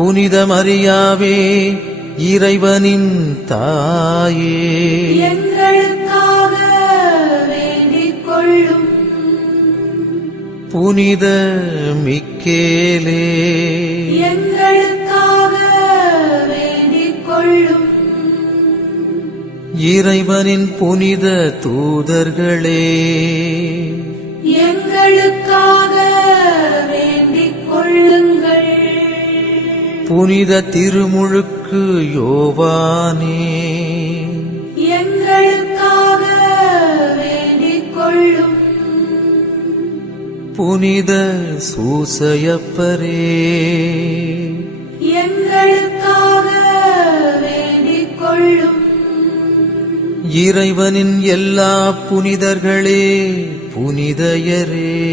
புனித மரியாவே இறைவனின் தாயே. எங்களுக்காக வேண்டிக் கொள்ளும் புனித மிக்கேலே. எங்களுக்காக வேண்டிக் கொள்ளும் இறைவனின் புனித தூதர்களே. எங்களுக்காக புனித திருமுழுக்கு யோவானே. எங்களுக்காக வேண்டிக் கொள்ளும் புனித சூசையப்பரே. எங்களுக்காக வேண்டிக் கொள்ளும் இறைவனின் எல்லா புனிதர்களே புனிதயரே.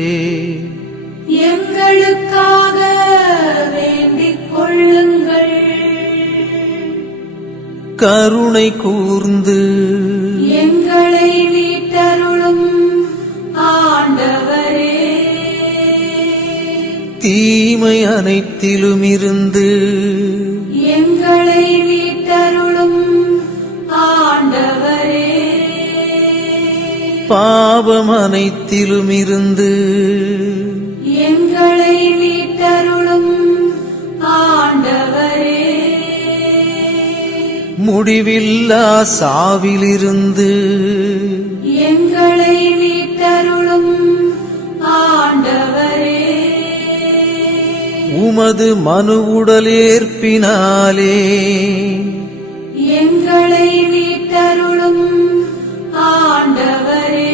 எங்களுக்காக கருணை கூர்ந்து எங்களை மீட்டருளும் ஆண்டவரே. தீமை அனைத்திலும் இருந்து எங்களை மீட்டருளும் ஆண்டவரே. பாவம் அனைத்திலும் இருந்து எங்களை மீட்டருளும் ஆண்டவரே. முடிவில்லா சாவிலிருந்து எங்களை மீட்டருளும் ஆண்டவரே. உமது மனு உடலேற்பினாலே எங்களை மீட்டருளும் ஆண்டவரே.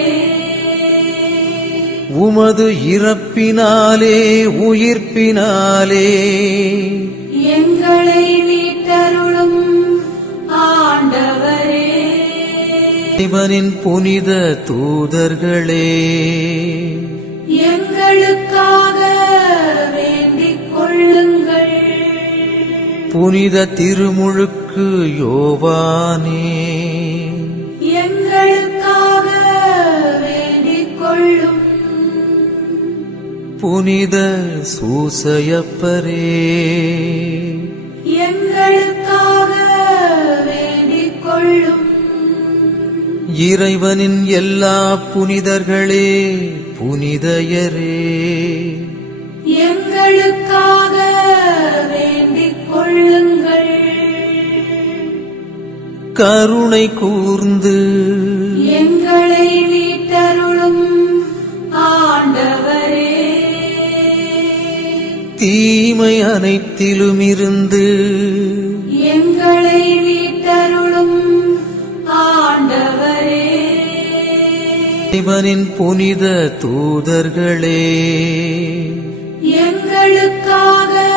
உமது இறப்பினாலே உயிர்ப்பினாலே இவனின் புனித தூதர்களே. எங்களுக்காக வேண்டிக் கொள்ளுங்கள். புனித திருமுழுக்கு யோவானே. எங்களுக்காக வேண்டிக் கொள்ளும். புனித சூசையப்பரே. எங்களுக்காக வேண்டிக் கொள்ளும். இறைவனின் எல்லா புனிதர்களே புனிதயரே. எங்களுக்காக வேண்டிக் கொள்ளுங்கள். கருணை கூர்ந்து எங்களை மீட்டருளும் ஆண்டவரே. தீமை அனைத்திலும் இருந்து எங்களை மீட்டருளும் இவனின் புனித தூதர்களே. எங்களுக்காக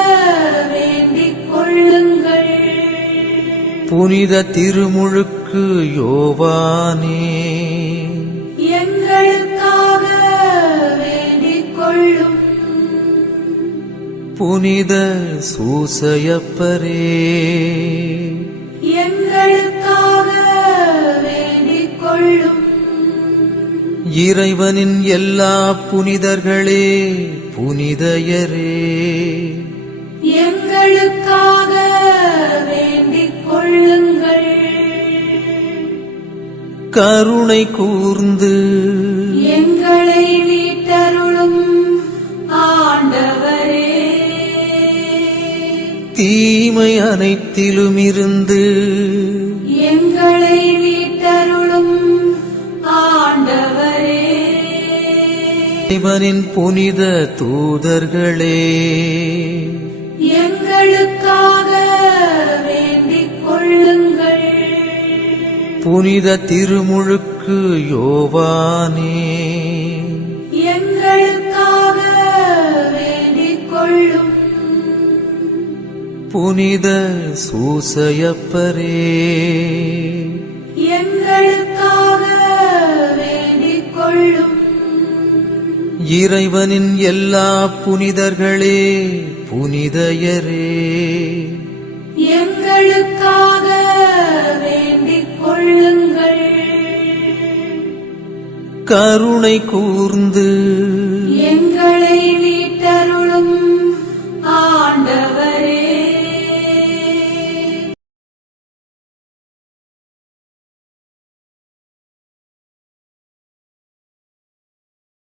வேண்டிக் கொள்ளுங்கள். புனித திருமுழுக்கு யோவானே. எங்களுக்காக வேண்டிக் கொள்ளும். புனித சூசையப்பரே. இறைவனின் எல்லா புனிதர்களே புனிதயரே. எங்களுக்காக வேண்டிக் கொள்ளுங்கள். கருணை கூர்ந்து எங்களை மீட்டருளும் ஆண்டவரே. தீமை அனைத்திலும் இவனின் புனித தூதர்களே. எங்களுக்காக வேண்டிக் கொள்ளுங்கள். புனித திருமுழுக்கு யோவானே. எங்களுக்காக கொள்ளும். புனித சூசையப்பரே. இறைவனின் எல்லா புனிதர்களே புனிதையரே. எங்களுக்காக வேண்டிக் கொள்ளுங்கள். கருணை கூர்ந்து